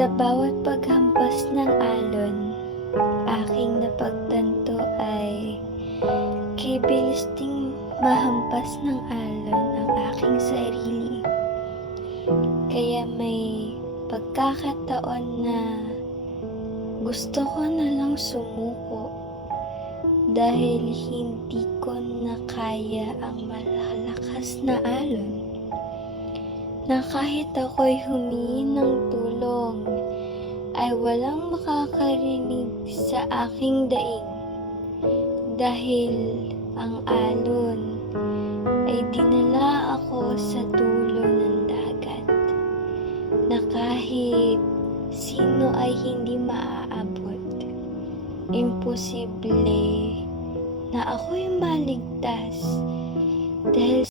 Sa bawat paghampas ng alon, aking napagtanto ay kay bilis ding mahampas ng alon ang aking sarili. Kaya may pagkakataon na gusto ko na lang sumuko dahil hindi ko na kaya ang malalakas na alon, na kahit ako'y humingi ng tulong ay walang makakarinig sa aking daing dahil ang alon ay dinala ako sa dulo ng dagat na kahit sino ay hindi maaabot. Imposible na ako'y maligtas dahil